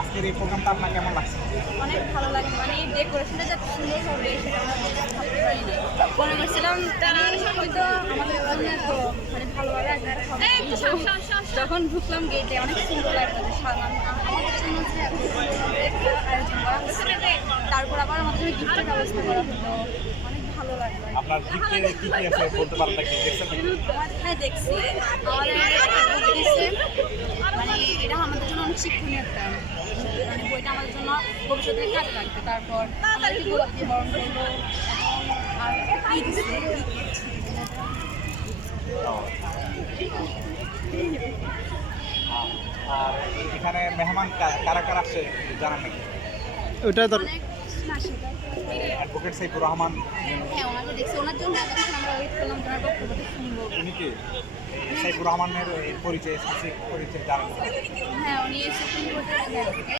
আজকের এই প্রোগ্রামটা আপনার কেমন লাগছে? অনেক ভালো লাগে, মানে এই ডেকোরেশনটা যত সুন্দর হবে সেটা আমরা ভাবতে পারিনি। মনে করছিলাম হয়তো আমাদের জন্য তো মানে ভালোভাবে একবার হবে, যখন ঢুকলাম গেটে অনেক সুন্দর লাগছে। আমাদের জন্য যে এত সুন্দরভাবে একটা আয়োজন করা হয়েছে, তারপর আবার আমাদের জন্য গিফটের ব্যবস্থা করা হলো, অনেক ভালো লাগলো। আপনার গিফটে কি কি আছে বলতে পারেন নাকি? দেখছেন নাকি? হ্যাঁ দেখছি, আমাদের দিচ্ছে, মানে এটা আমাদের জন্য অনেক শিক্ষণীয় একটা, মানে বইটা আমাদের জন্য ভবিষ্যতে কাজে লাগবে। তারপর আমাদেরকে গোলাপ দিয়ে বরণ করলো আর কি দিচ্ছে, আর এখানে মেহমান কারা কারা আসছে জানেন নাকি? ওটা তো অনেক না সেটা। অ্যাডভোকেট সাইফুর রহমান, হ্যাঁ ওনাকে দেখছি, ওনার জন্য এতক্ষণ আমরা ওয়েট করলাম, ওনার বক্তব্যটা শুনবো। উনি কি সাইফুর রহমানের পরিচয়, স্পেসিফিক পরিচয় জানেন? হ্যাঁ উনি সুপ্রিম কোর্টের